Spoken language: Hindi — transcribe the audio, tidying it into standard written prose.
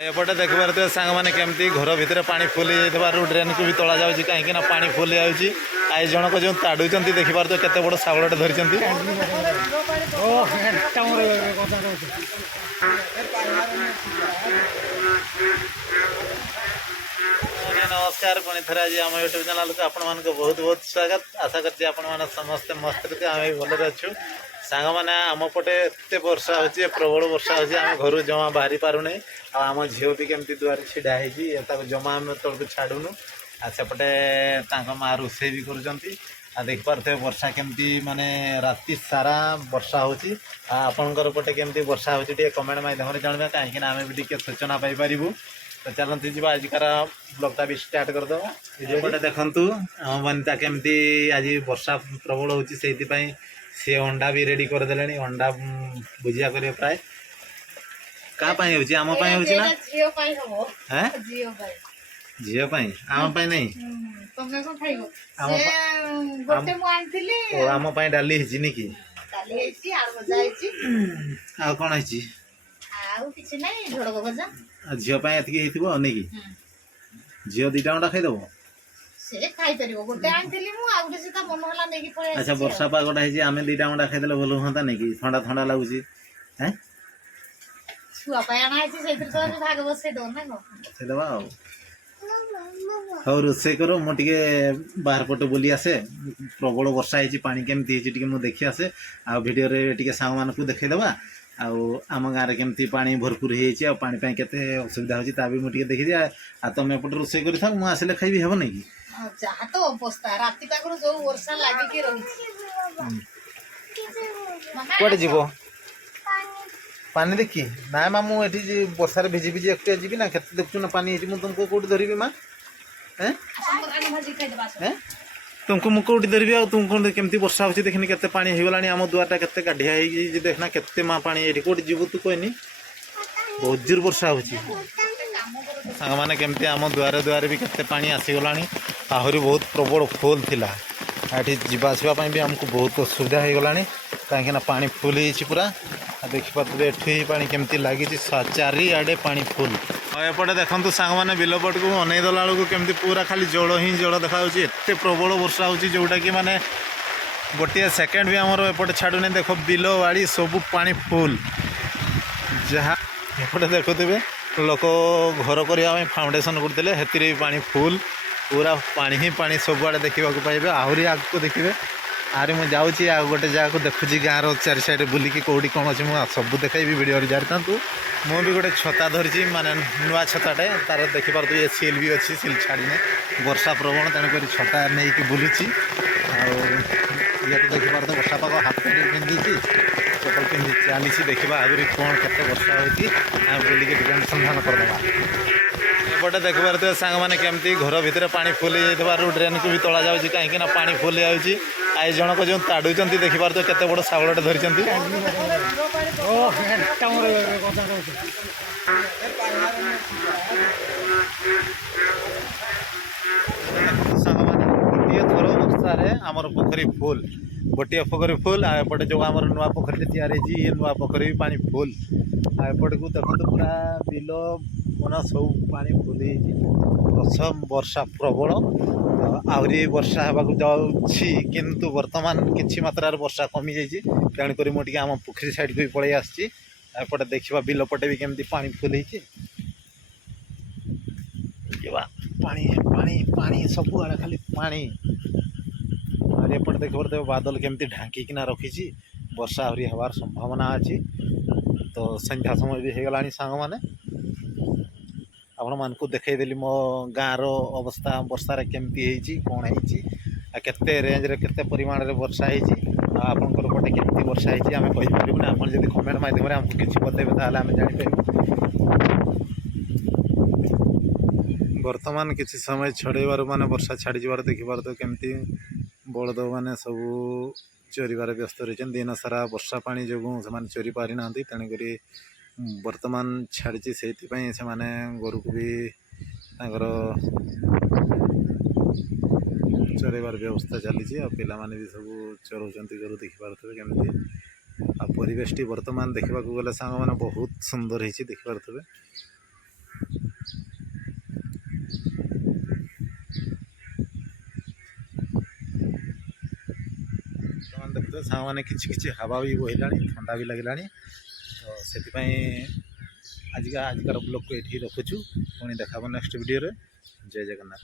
एपटे देख पारे सांग मैंने केमती घर भितर पानी फुल ड्रेन को भी तला जाऊँगी कहीं पानी फुल जाऊँगी आई जनक जो ताड़ुंट देखिपार केते बड़ शावलटे धरी नमस्कार पुणी थे आज आम यूट्यूब चैनल को आपण मान बहुत बहुत स्वागत आशा करते आपण समस्ते मस्त थे आम भलि अच्छु सांग मैंने आम पटे एत वर्षा हो प्रबल वर्षा हो घर जमा बाहरी पारुनी आम झील भी केमती दुआर छिड़ा हो जमा आम तौक छाड़ूनु आसेपटे माँ रोसे भी कर देखिपे वर्षा केमती माने राति सारा वर्षा होपणकर पटे केमती वर्षा हो कमेंट माध्यम जानवे कहीं आम भी टे सूचना पाइपर तो चलती जी आजिकार ब्लॉगटा भी स्टार्ट करदे देखु आम वनिता केमती आज वर्षा प्रबल हो सी अंडा भी रेडी करदे अंडा भुजिया कर प्राय क्या आम झील आम नहीं आम डाली कि आ कौन है झील एति नहीं कि झील दीटा अंडा खाईदेव अच्छा वर्षा पागटा है आम दीटा अंडा खाईदे भल हाँ नहीं कि ठंडा ठंडा लगुच बसईदबा हाँ रोसे कर मुझे बाहर पटे बुली आसे प्रबल वर्षा है पानी केमती देखी आसे आ भिडियो टे सांग मान को देखईदबा आम गाँव केमती पानी भरपूर हो पानी केते असुविधा होता भी मुझे देखी दिए आ तुम एपटे रोसे कर था मुझे आसिले खाइबी हे नहीं कि तो अवस्था राति पाखर जो वर्षा लागिक कौटे जीव पानी देखी ना माँ मुझे वर्षार भिजी भिजी एक जी ना केते देखु ना पानी तुमको कौटी धरबी माँ तुमको मुझे कौटी धरबी आ तुमको केमती वर्षा हो देखनी केते पानी हो गलानी आम दुआरटा केते काढ़िया हो देखना केते माँ पानी ये कौटी जीव तू कहनी बहुत जोर वर्षा हो सांग मैंने केमती आम दुआरे दुआरे भी केते पानी आसीगला आहरी बहुत प्रबल फुल थिला ये जावासवाई भी आमको बहुत असुविधा हो गला कहीं पानी फुल हो पूरा देखिपे एठी पानी केमती लगी चारिआडे पानी फुल एपटे देखु सांग मैंने बिल पट को अनईदेला बेलू केमती पूरा खाली जल ही जल देखा एत प्रबल वर्षा हो जोटा कि माने गोटे सेकेंड भी आमर एपटे छाड़ूनी देख बिल बाड़ी सब पानी फुल जहाँ एपटे देखुवे लोक घर करने फाउंडेसन करते भी पानी फुल पूरा पानी ही पानी सब आड़े देखा पाइबे आहरी आगे देखिए आरे मुझे जाऊँगी आ गोटे जगह को देखुची गाँव चारि साइड बुलिकी कौटी कौन अच्छे मुझे सब देखी भिडियो जारी था मुझे भी गोटे छता धरी माने नुआ छताटे तार देखिपार ये सिल भी अच्छी सिल छाड़ने वर्षा प्रबल तेणुक छता नहीं कि बुलूची ये तो देखिपार तो वर्षा पाग हाथ पिंधि चपल पिंधि चली देखा आगरी कौन के वर्षा हो बुलिकी अनुसंधान करदे एपटे देखिपारे सांग मैंने केमती घर भितर पानी फुल ड्रेन को भी तला जाऊँगी कहीं पानी फुल जाऊँगी आई जनक जो ताड़ुंट देखिपार केते बड़ शावलटे धरी गोटे थर वर्षार आमर पोखरी फुल गोटे पोखरी फुल आएपटे जो आम नुआ पोखरी तैयारी ये नुआ पोखरी भी पानी फुल आएपटे को देखो पूरा बिल मन सब पानी फुल वर्षा प्रबल आहरी वर्षा होगा जाऊँगी किंतु वर्तमान किसी मात्रार वर्षा कमी जाइए तेणुक मुझे आम पोखरी साइड को भी पलि आसपटे देखा बिल पटे भी केमती पानी फुल पानी पानी पानी सब आड़े खाली पानी और एपटे देख पारे बादल केमती ढांकिना रखी वर्षा आहरी हबार संभावना अच्छी तो संध्या समय भी हो गला सांग मैंने आपण मान को देखईदेली मो गाँव अवस्था वर्षार केमती कौन है रेंज रे केते परिमाण रे वर्षा आपंकर पटे केमती वर्षा है आम कहीपर आप कमेंट माध्यम आमको किसी बतेबे ताहले आम जापर वर्तमान किसी समय छड़ेबार माने वर्षा छाड़ी जाबार देखिबार तो केमती बलद मैंने सब चोरीबार व्यस्त रही दिन सारा वर्षा पानी जो से चोरी पारि ना तेणुक वर्तमान छाड़ी से गोरु को भी चरैबार व्यवस्था चली पाने भी सब चराउछंती गोरु देखिपारे केमती आ परिवेश टी वर्तमान देखा गले सांग मैंने बहुत सुंदर देखिपारे देखते सांग मैंने किछि हवा भी बहला ठंडा भी लगला तो से आजिकार ब्लॉग को ये रखुचु पुणी देखा नेक्स्ट वीडियो रे। जय जगन्नाथ।